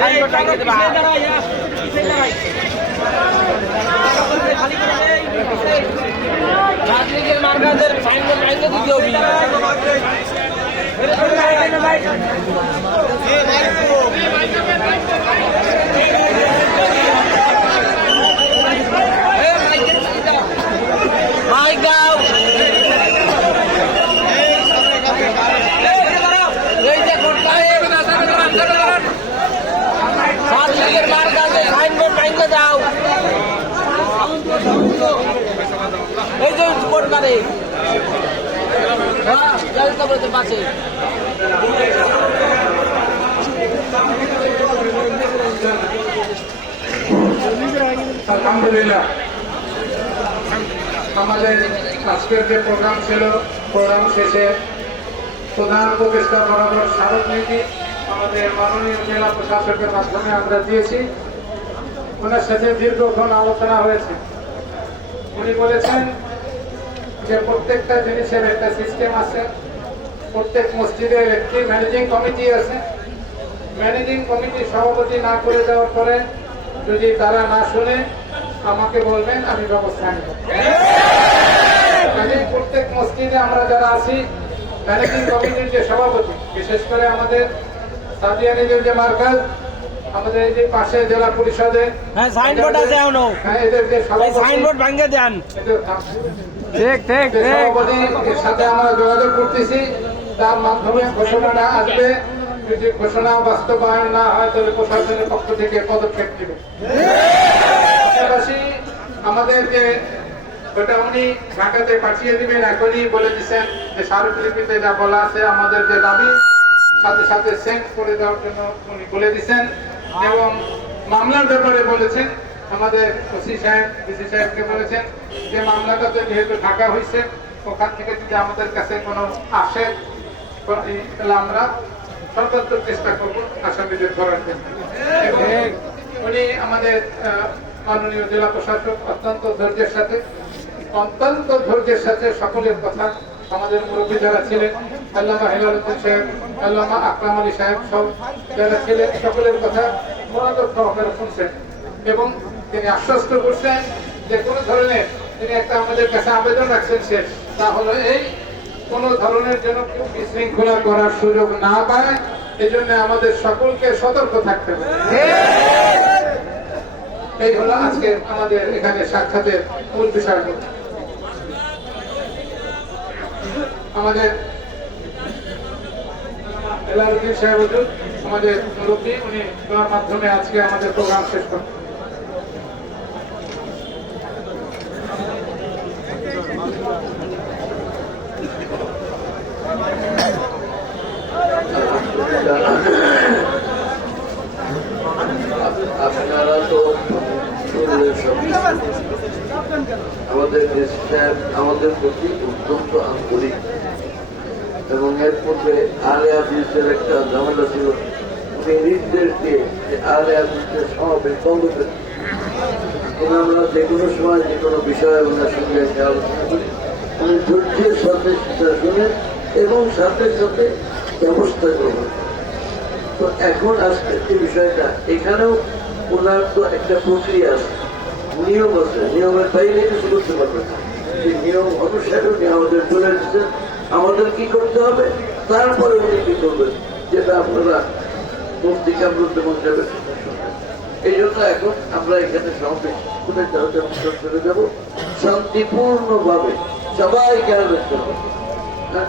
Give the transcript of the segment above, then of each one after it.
Signboard টাঙিয়ে দিতে হবে। কোটবারে হ্যাঁ জল কবরের পাশে। আলহামদুলিল্লাহ। আমাদের আজকের যে প্রোগ্রাম ছিল, প্রোগ্রাম শেষে প্রধান উপদেষ্টা বরাবর স্মারকলিপি আমাদের মাননীয় জেলা প্রশাসকের মাধ্যমে আমরা দিয়েছি। ওনার সাথে দীর্ঘক্ষণ আলোচনা হয়েছে। উনি বলেছেন যে প্রত্যেকটা জিনিসের একটা সিস্টেম আছে প্রত্যেক মসজিদের একটি ম্যানেজিং কমিটি আছে। ম্যানেজিং কমিটি সভাপতি না করে দেওয়ার পরে যদি তারা না শুনে আমাকে বলবেন আমি ব্যবস্থা নেব। কাজেই প্রত্যেক মসজিদে আমরা যারা আছি ম্যানেজিং কমিটির যে সভাপতি বিশেষ করে আমাদের সাদিয়ানিদের যে মার্কাজ আমাদের এই যে পাশে জেলা পরিষদে হ্যাঁ সাইনবোর্ড আছে এখনও। হ্যাঁ এদের যে সাইনবোর্ড ভাঙে দেন। ঠিক ঠিক সভাপতির সাথে আমরা যোগাযোগ করতেছি তার মাধ্যমে ঘোষণাটা আসবে। যদি ঘোষণা বাস্তবায়ন না হয় তাহলে প্রশাসনের পক্ষ থেকে পদক্ষেপ নেবে। পাশাপাশি আমাদের যে ওটা উনি ঢাকাতে পাঠিয়ে দিবেন এখনই বলে দিচ্ছেন যে স্মারকলিপিতে যা বলা আছে আমাদের যে দাবি সাথে সাথে সেন্ড করে দেওয়ার জন্য উনি বলে দিচ্ছেন এবং মামলার ব্যাপারে বলেছেন। আমাদের ওসি সাহেব, ডিসি সাহেবকে বলেছেন যে মামলাটা তো যেহেতু ঢাকা হয়েছে ওখান থেকে যদি আমাদের কাছে কোনো আসে তাহলে আমরা সর্বাত্মক চেষ্টা করব আসামিদের ধরার জন্য। উনি আমাদের মাননীয় জেলা প্রশাসক অত্যন্ত ধৈর্যের সাথে, অত্যন্ত ধৈর্যের সাথে সকলের কথা আমাদের মুরব্বী যারা ছিলেন, আল্লামা হেলালুদ্দিন সাহেব, আল্লামা আকরাম আলী সাহেব সব যারা ছিলেন, সকলের কথা মনোযোগ সহকারে শুনছেন। এবং তিনি আশ্বস্ত করছেন যে কোনো ধরনের তিনি একটা আমাদের কাছে আবেদন রাখছেন শেষ। তা হলো এই কোন ধরনের যেন কেউ বিশৃঙ্খলা করার সুযোগ না পায়, এজন্য আমাদের সকলকে সতর্ক থাকতে হবে। এই হলো আজকে আমাদের এখানে সাক্ষাতের মূল বিষয় আমাদের এলারুদ্দিন সাহেব আমাদের মুরব্বী, উনি দেওয়ার মাধ্যমে আজকে আমাদের প্রোগ্রাম শেষ করেন যে কোনো সময় যে কোনো বিষয়ে ওনার সঙ্গে আলোচনা করি। উনি ধৈর্যের সাথে সেটা শুনেন এবং সাথে সাথে ব্যবস্থা গ্রহণ তো এখন আজকে যে বিষয়টা, এখানেও ওনার তো একটা প্রক্রিয়া আছে, নিয়ম আছে। নিয়মের বাইরে কিছু করতে পারবে না। নিয়ম অনুসারে উনি আমাদের বলে দিচ্ছেন আমাদের কি করতে হবে? তারপরে উনি কি করবেন? যেটা আপনারা মুক্তি কামরুজ্জামান যাবে এই জন্য এখন আমরা এখানে সমাবেশ তাদের অনুষ্ঠান করে যাব শান্তিপূর্ণ ভাবে সবাই খেয়াল রাখতে হবে। হ্যাঁ?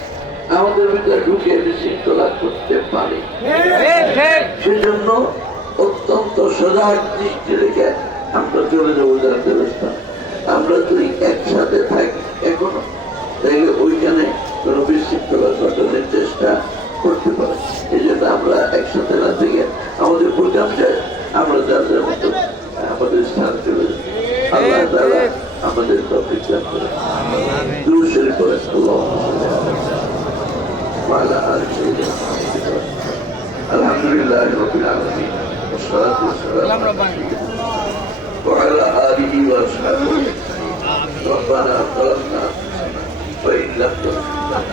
আমাদের ভিতরে ঢুকে বিশৃঙ্খলা করতে পারে। সেজন্য অত্যন্ত সজাগ দৃষ্টি রেখে আমরা চলে যাব জাতীয় স্থান আমরা যদি একসাথে থাকি এখনও। তাহলে ওইখানে কোনো বিশৃঙ্খলা ঘটনের কাজটা করতে পারে। এই জন্য আমরা একসাথে না থেকে আমাদের প্রোগ্রামটা আমরা যার যার মতো আমাদের স্থান চলে যাই। আল্লাহ তাআলা আমাদের টপিক দান করে দুরুদ করে আল্লাহ وعلى آل سيدنا محمد الحمد لله رب العالمين. والصلاة والسلام وعلى آله وأصحابه. ربنا أنفسنا وإن لم تغفر